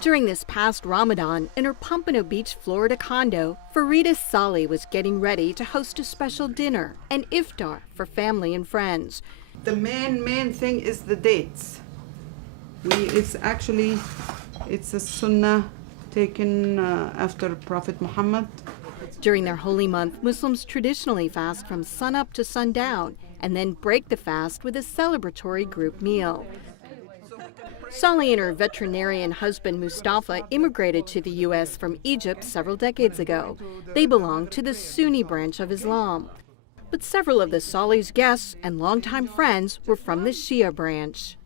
During this past Ramadan, in her Pompano Beach, Florida condo, Farida Saleh was getting ready to host a special dinner and iftar for family and friends. The main thing is the dates. It's a sunnah taken after Prophet Muhammad. During their holy month, Muslims traditionally fast from sunup to sundown and then break the fast with a celebratory group meal. Saleh and her veterinarian husband Mustafa immigrated to the U.S. from Egypt several decades ago. They belong to the Sunni branch of Islam. But several of the Saleh's guests and longtime friends were from the Shia branch.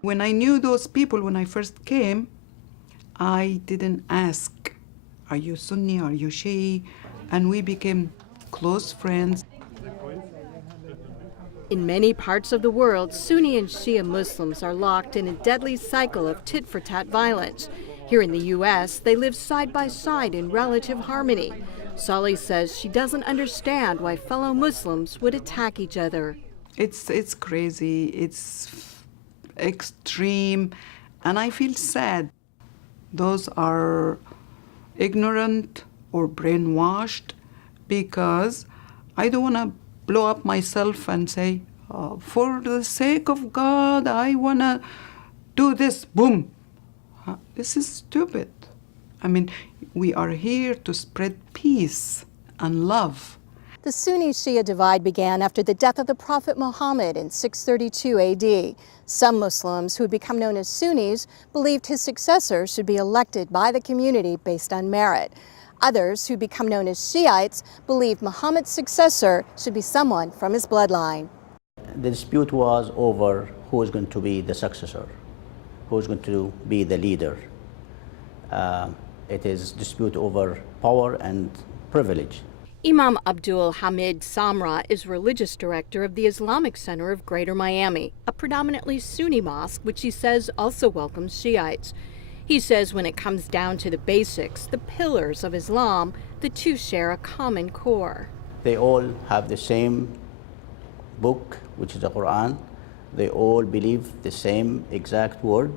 When I knew those people when I first came, I didn't ask, are you Sunni, are you Shia? And we became close friends. In many parts of the world, Sunni and Shia Muslims are locked in a deadly cycle of tit-for-tat violence. Here in the U.S., they live side by side in relative harmony. Saleh says she doesn't understand why fellow Muslims would attack each other. It's crazy, it's extreme, and I feel sad. Those are ignorant or brainwashed, because I don't want to blow up myself and say, for the sake of God, I want to do this, boom. This is stupid. I mean, we are here to spread peace and love. The Sunni-Shia divide began after the death of the Prophet Muhammad in 632 AD. Some Muslims who had become known as Sunnis believed his successor should be elected by the community based on merit. Others, who become known as Shiites, believed Muhammad's successor should be someone from his bloodline. The dispute was over who is going to be the successor, who is going to be the leader. It is dispute over power and privilege. Imam Abdul Hamid Samra is religious director of the Islamic Center of Greater Miami, a predominantly Sunni mosque which he says also welcomes Shiites. He says when it comes down to the basics, the pillars of Islam, the two share a common core. They all have the same book, which is the Quran. They all believe the same exact word,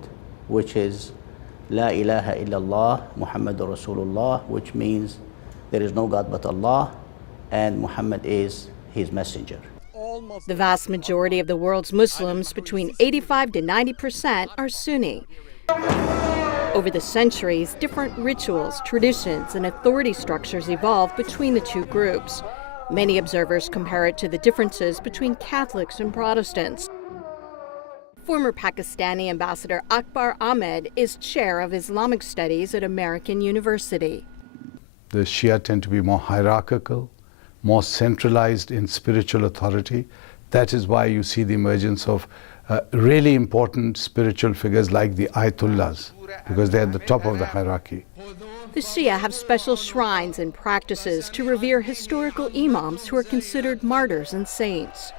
which is La ilaha illallah Muhammadur Rasulullah, which means there is no God but Allah, and Muhammad is his messenger. The vast majority of the world's Muslims, between 85 to 90%, are Sunni. Over the centuries, different rituals, traditions, and authority structures evolved between the two groups. Many observers compare it to the differences between Catholics and Protestants. Former Pakistani Ambassador Akbar Ahmed is chair of Islamic Studies at American University. The Shia tend to be more hierarchical, more centralized in spiritual authority. That is why you see the emergence of really important spiritual figures like the Ayatollahs, because they're at the top of the hierarchy. The Shia have special shrines and practices to revere historical imams who are considered martyrs and saints.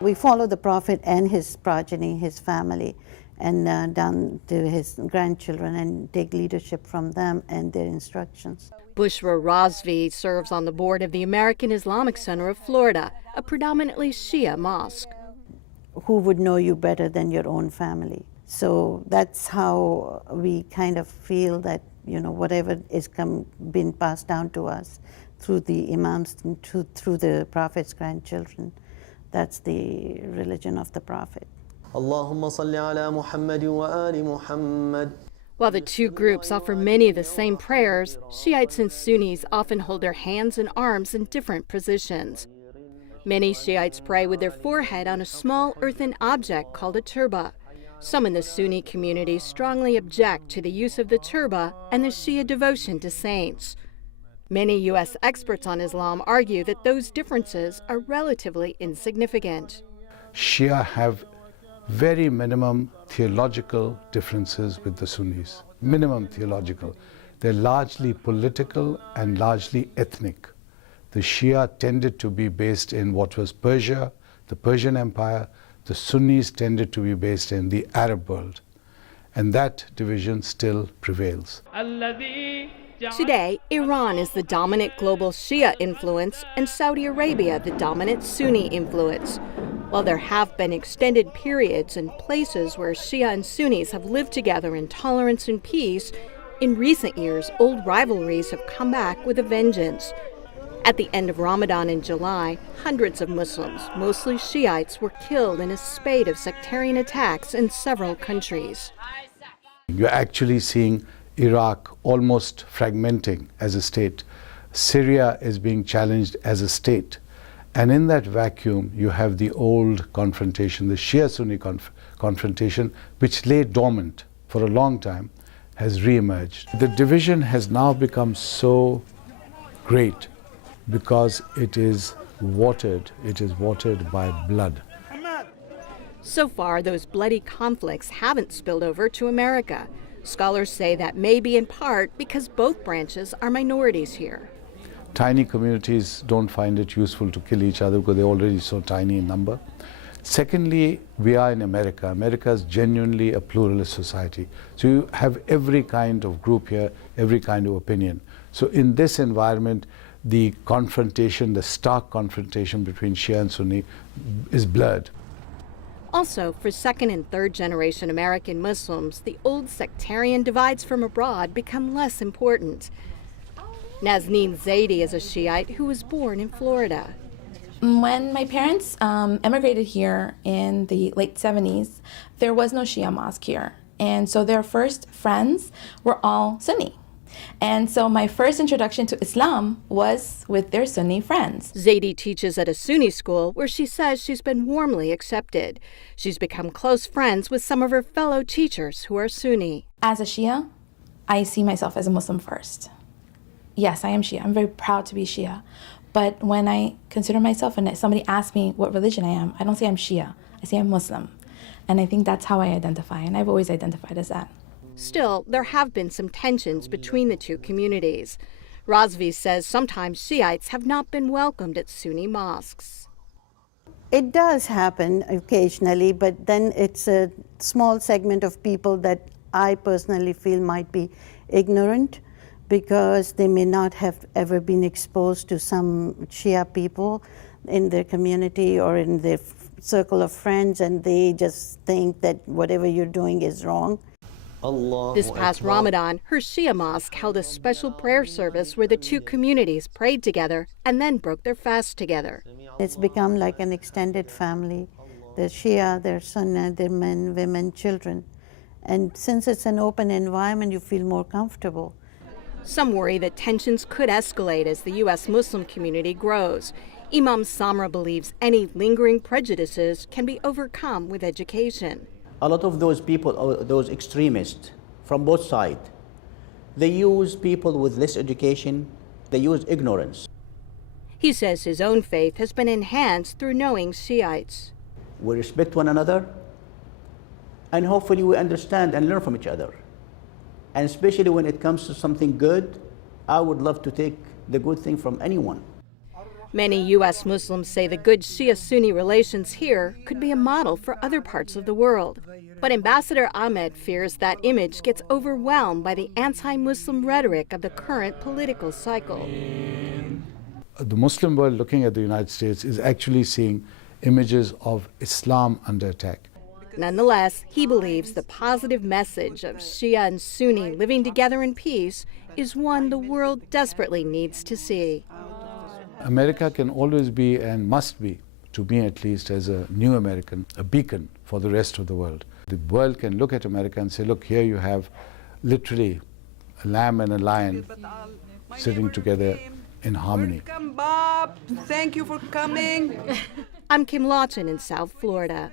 We follow the Prophet and his progeny, his family, and down to his grandchildren, and take leadership from them and their instructions. Bushra Razvi serves on the board of the American Islamic Center of Florida, a predominantly Shia mosque. Who would know you better than your own family? So that's how we kind of feel that, you know, whatever is been passed down to us through the imams, through the Prophet's grandchildren, that's the religion of the Prophet. Allahumma salli ala Muhammad wa ali Muhammad. While the two groups offer many of the same prayers, Shiites and Sunnis often hold their hands and arms in different positions. Many Shiites pray with their forehead on a small earthen object called a turba. Some in the Sunni community strongly object to the use of the turba and the Shia devotion to saints. Many U.S. experts on Islam argue that those differences are relatively insignificant. Shia have very minimum theological differences with the Sunnis, minimum theological. They're largely political and largely ethnic. The Shia tended to be based in what was Persia, the Persian Empire. The Sunnis tended to be based in the Arab world. And that division still prevails. Today, Iran is the dominant global Shia influence and Saudi Arabia the dominant Sunni influence. While there have been extended periods and places where Shia and Sunnis have lived together in tolerance and peace, in recent years, old rivalries have come back with a vengeance. At the end of Ramadan in July, hundreds of Muslims, mostly Shiites, were killed in a spate of sectarian attacks in several countries. You're actually seeing Iraq almost fragmenting as a state. Syria is being challenged as a state. And in that vacuum, you have the old confrontation, the Shia-Sunni confrontation, which lay dormant for a long time, has re-emerged. The division has now become so great because it is watered by blood. So far, those bloody conflicts haven't spilled over to America. Scholars say that may be in part because both branches are minorities here. Tiny communities don't find it useful to kill each other because they're already so tiny in number. Secondly, we are in America. America is genuinely a pluralist society. So you have every kind of group here, every kind of opinion. So in this environment, the confrontation, the stark confrontation between Shia and Sunni is blurred. Also, for second and third generation American Muslims, the old sectarian divides from abroad become less important. Nazneen Zaidi is a Shiite who was born in Florida. When my parents emigrated here in the late 70s, there was no Shia mosque here. And so their first friends were all Sunni. And so my first introduction to Islam was with their Sunni friends. Zaidi teaches at a Sunni school where she says she's been warmly accepted. She's become close friends with some of her fellow teachers who are Sunni. As a Shia, I see myself as a Muslim first. Yes, I am Shia. I'm very proud to be Shia. But when I consider myself and somebody asks me what religion I am, I don't say I'm Shia. I say I'm Muslim. And I think that's how I identify, and I've always identified as that. Still, there have been some tensions between the two communities. Razvi says sometimes Shiites have not been welcomed at Sunni mosques. It does happen occasionally, but then it's a small segment of people that I personally feel might be ignorant because they may not have ever been exposed to some Shia people in their community or in their circle of friends, and they just think that whatever you're doing is wrong. This past Ramadan, her Shia mosque held a special prayer service where the two communities prayed together and then broke their fast together. It's become like an extended family. They're Shia, they're Sunni, they're men, women, children. And since it's an open environment, you feel more comfortable. Some worry that tensions could escalate as the U.S. Muslim community grows. Imam Samra believes any lingering prejudices can be overcome with education. A lot of those people, those extremists from both sides, they use people with less education, they use ignorance. He says his own faith has been enhanced through knowing Shiites. We respect one another, and hopefully we understand and learn from each other. And especially when it comes to something good, I would love to take the good thing from anyone. Many U.S. Muslims say the good Shia-Sunni relations here could be a model for other parts of the world. But Ambassador Ahmed fears that image gets overwhelmed by the anti-Muslim rhetoric of the current political cycle. The Muslim world looking at the United States is actually seeing images of Islam under attack. Nonetheless, he believes the positive message of Shia and Sunni living together in peace is one the world desperately needs to see. America can always be, and must be, to me at least as a new American, a beacon for the rest of the world. The world can look at America and say, look, here you have literally a lamb and a lion sitting together in harmony. Welcome, Bob. Thank you for coming. I'm Kim Lawton in South Florida.